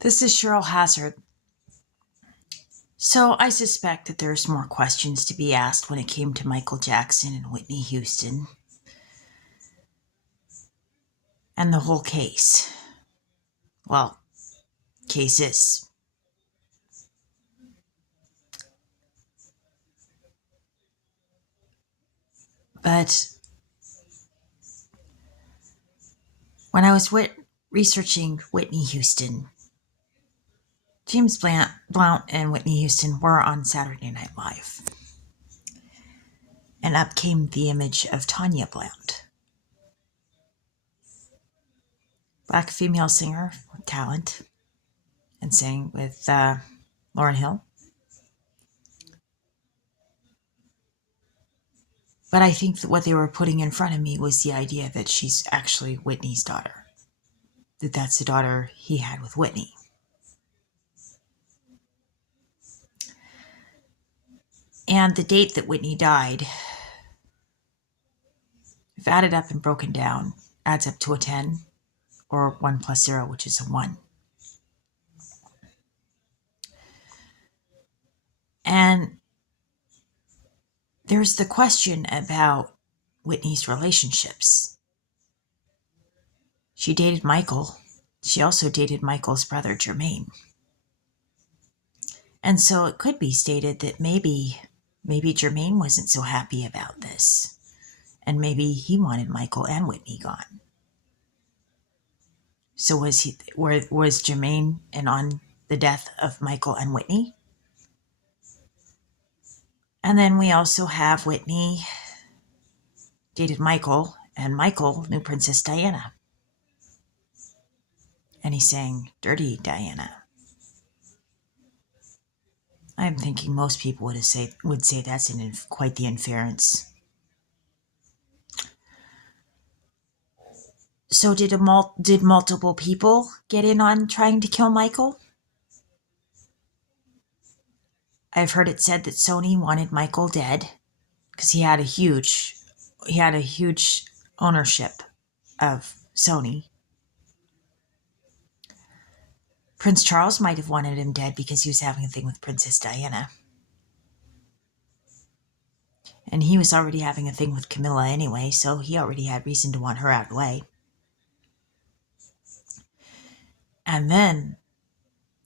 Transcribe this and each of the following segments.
This is Cheryl Hazzard. So I suspect that there's more questions to be asked when it came to Michael Jackson and Whitney Houston and the whole case. Well, cases. But when I was researching Whitney Houston, James Blount and Whitney Houston were on Saturday Night Live. And up came the image of Tanya Blount, black female singer with talent, and sang with Lauryn Hill. But I think that what they were putting in front of me was the idea that she's actually Whitney's daughter. That's the daughter he had with Whitney. And the date that Whitney died, if added up and broken down, adds up to a 10, or 1 plus 0, which is a 1. And there's the question about Whitney's relationships. She dated Michael. She also dated Michael's brother, Jermaine. And so it could be stated that maybe Jermaine wasn't so happy about this. And maybe he wanted Michael and Whitney gone. So was Jermaine in on the death of Michael and Whitney? And then we also have Whitney dated Michael, and Michael knew Princess Diana. And he sang Dirty Diana. I'm thinking most people would say that's quite the inference. So did multiple people get in on trying to kill Michael? I've heard it said that Sony wanted Michael dead because he had a huge ownership of Sony. Prince Charles might have wanted him dead because he was having a thing with Princess Diana. And he was already having a thing with Camilla anyway, so he already had reason to want her out of the way. And then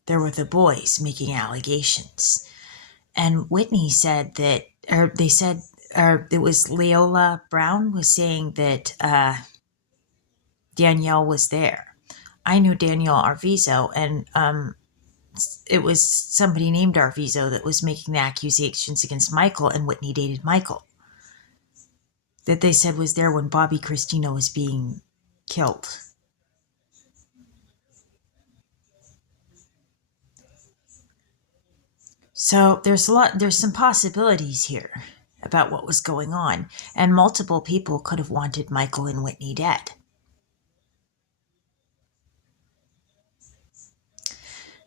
there were the boys making allegations. And Whitney said that, it was Leola Brown was saying that Danielle was there. I knew Danielle Arvizo, and it was somebody named Arvizo that was making the accusations against Michael, and Whitney dated Michael. That they said was there when Bobby Christina was being killed. So there's some possibilities here about what was going on, and multiple people could have wanted Michael and Whitney dead.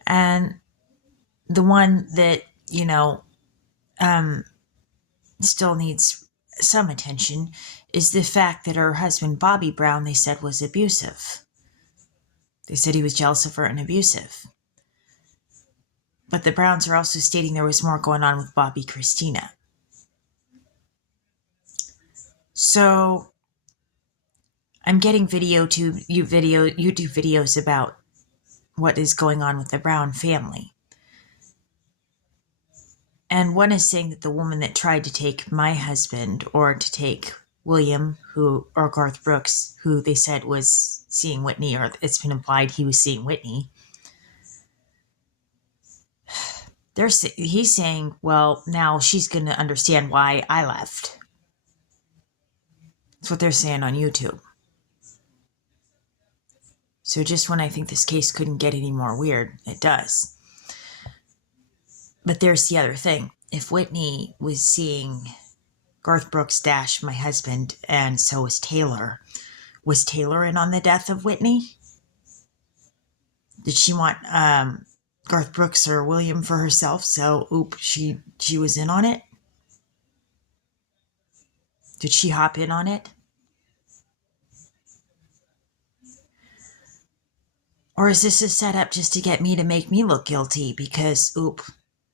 And the one that, still needs some attention is the fact that her husband, Bobby Brown, they said was abusive. They said he was jealous of her and abusive. But the Browns are also stating there was more going on with Bobby Christina. So I'm getting YouTube videos about what is going on with the Brown family. And one is saying that the woman that tried to take my husband or to take William, or Garth Brooks, who they said was seeing Whitney, or it's been implied he was seeing Whitney, he's saying, well, now she's going to understand why I left. That's what they're saying on YouTube. So just when I think this case couldn't get any more weird, it does. But there's the other thing. If Whitney was seeing Garth Brooks dash my husband, and so was Taylor in on the death of Whitney? Did she want Garth Brooks or William for herself, so she was in on it? Did she hop in on it? Or is this a setup just to get me to make me look guilty because,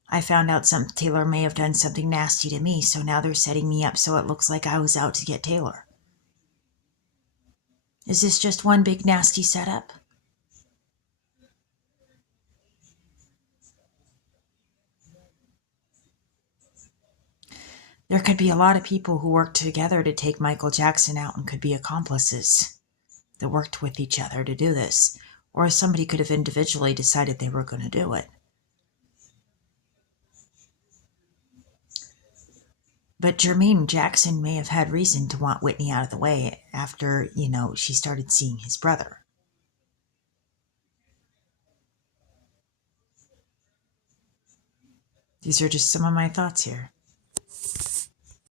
I found out Taylor may have done something nasty to me, so now they're setting me up so it looks like I was out to get Taylor? Is this just one big nasty setup? There could be a lot of people who worked together to take Michael Jackson out and could be accomplices that worked with each other to do this. Or somebody could have individually decided they were going to do it. But Jermaine Jackson may have had reason to want Whitney out of the way after, she started seeing his brother. These are just some of my thoughts here.